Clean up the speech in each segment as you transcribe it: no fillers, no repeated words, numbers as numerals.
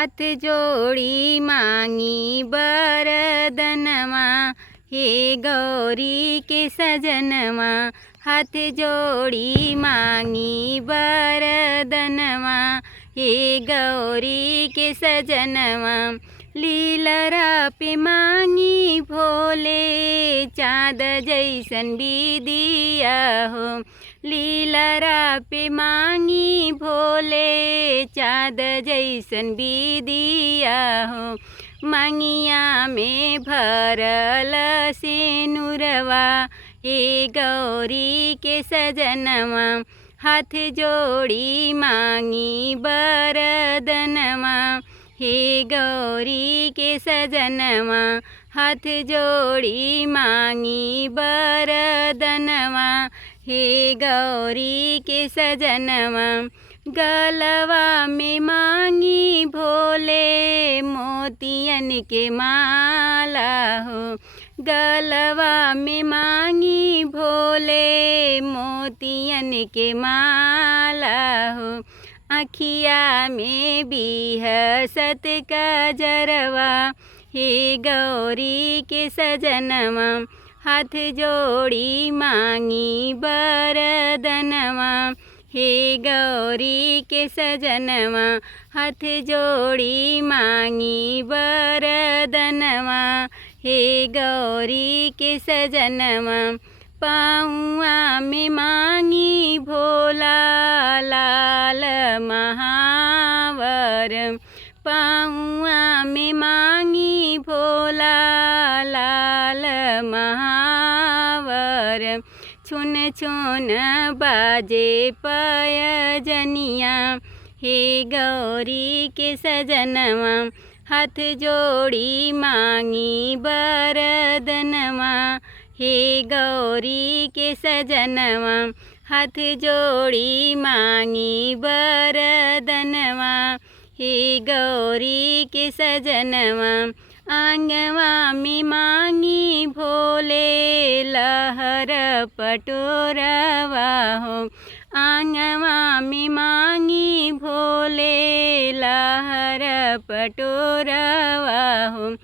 हाथ जोड़ी मांगी बरदनवा, हे गौरी के सजनवा। हाथ जोड़ी मांगी बरदनवा, हे गौरी के सजनवा। लीलरा पे मांगी भोले, चाँद जैसन बिदिया हो। लीलरा पे मांगी भोले, चाँद जैसन बिदिया हो। मंगिया में भरल सिनुरवा, हे गौरी के सजनवा। हाथ जोड़ी मांगी बरदनवा, हे गौरी के सजनवा। हाथ जोड़ी मांगी बरदनवा, हे गौरी के सजनवा। गलवा में मांगी भोले, मोतियन के माला हो। गलवा में मांगी भोले, मोतियन के माला हो। अखिया में बिहसत कजरवा, हे गौरी के सजनवा। हाथ जोड़ी मांगी बरदनवा, हे गौरी के सजनवा। हाथ जोड़ी मांगी बरदनवा, हे गौरी के सजनवा। पाँवा में मांगी भोला, लाल महावर। पाँवा में मांगी भोला, लाल महावर। छुन छुन बाजे पयजनिया, हे गौरी के सजनवा। हाथ जोड़ी मांगी बरदनवा, हे गौरी के सजनवा। हाथ जोड़ी मांगी बरदनवा, हे गौरी के सजनवा। आंगवा में मांगी भोले, लहर पटोरवा हो। आंगवा में मांगी भोले, लहर पटोरवा हो।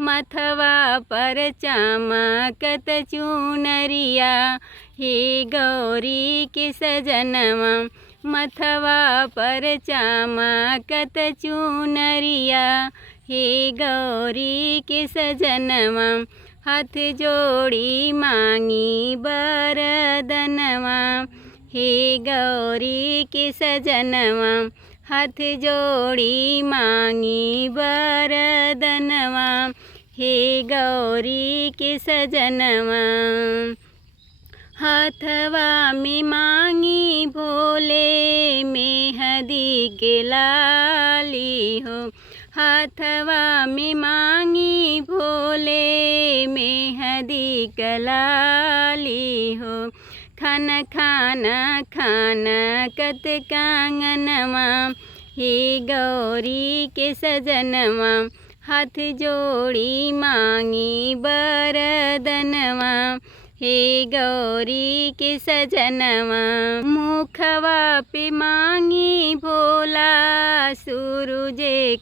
मथवा पर चमकत चुनरिया, हे गौरी के सजनवा। मथवा पर चमकत चुनरिया, हे गौरी के सजनवा। हाथ जोड़ी मांगी बरदनवा, हे गौरी के सजनवा। हाथ जोड़ी मांगी बरदनवा, हे गौरी के सजनवा। हाथवा में मांगी भोले, मेहंदी के लाली हो। हाथवा में मांगी भोले, मेहंदी के लाली हो। खन खान खान कत कांगनवा, हे गौरी के सजनवा। हाथ जोड़ी मांगी बरदनवा, हे गौरी के सजनवा। मुखवा पे मांगी भोला, सूरज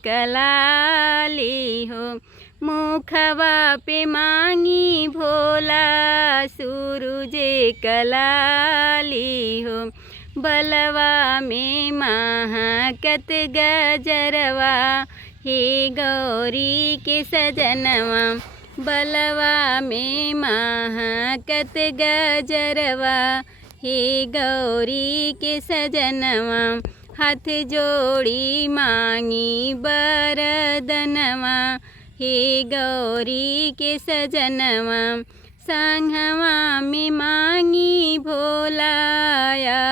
कलाली हो। मुखवा पे मांगी भोला, सूरज कलाली हो। बलवा में महकत गजरवा, हे गौरी के सजनवा। बलवा में महकत गजरवा, हे गौरी के सजनवा। हाथ जोड़ी मांगी बरदनवा, हे गौरी के सजनवा। संघवा में मांगी भोला,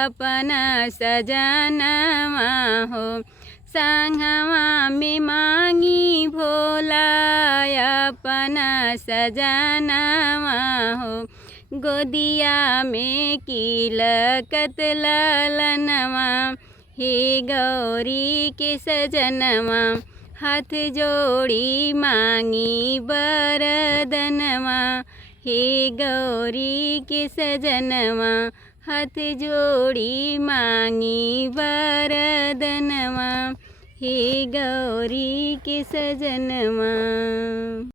अपना सजनवा हो। संघवा में मांगी भोला, अपना सजनवा हो। गोदिया में किलकत ललनवा, हे गौरी के सजनवा। हाथ जोड़ी मांगी बरदनवा, हे गौरी के सजनवा। हाथ जोड़ी मांगी बरदनवा, हे गौरी के सजनवा।